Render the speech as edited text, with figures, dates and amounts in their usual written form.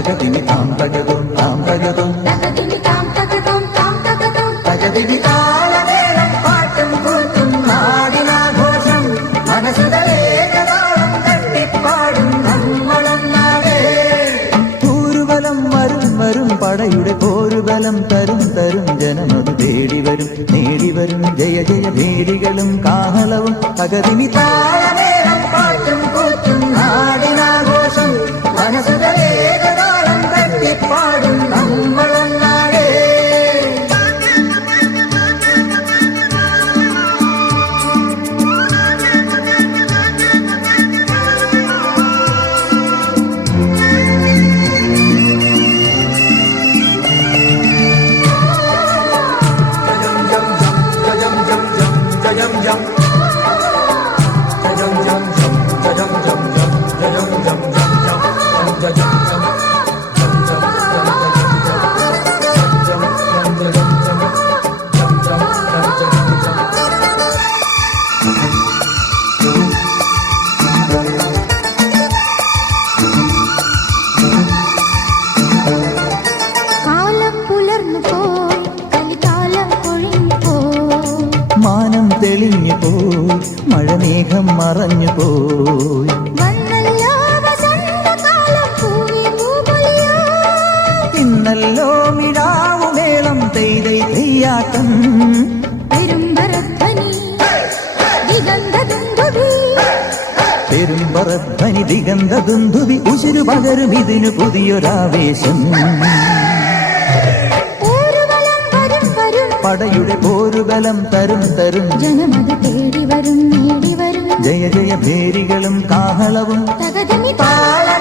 തകതിമി താം തകതും താം തകതും തകതിമി താളമേളം പാട്ടും കൂട്ടും നാടിനാഘോഷം മനസ്സിലേകതാളം തട്ടിപ്പാടും നമ്മളൊന്നാകെ. ൂരുബലം വരും വരും പടയുടെ പോരുബലം തരും തരും ജനമത് തേടിവരും നേടിവരും ജയ ജയ ഭേരികളും കാഹളവും തകതിമി താളമേളം പാട്ടും കൂട്ടും നാടിനാഘോഷം മനസ്സിലേകതാളം തട്ടിപ്പാടും നമ്മളൊന്നാകെ. മാനം തെളിഞ്ഞു പോയി മഴമേഘം മറഞ്ഞു പോയി ഇന്നല്ലോ മിഴാവുമേളം തെയ്തൈ തെയ്യാട്ടം പെരുമ്പറധ്വനി ദിഗന്ധ ദുന്ദുബി ഉശിരു പകരും ഇതിനു പുതിയൊരാവേശം. പടയുടെ പോരുബലം തരും തരും ജനമത് തേടി വരും നേടി വരും ജയ ജയ ഭേരികളും കാഹളവും തകതിമി താളം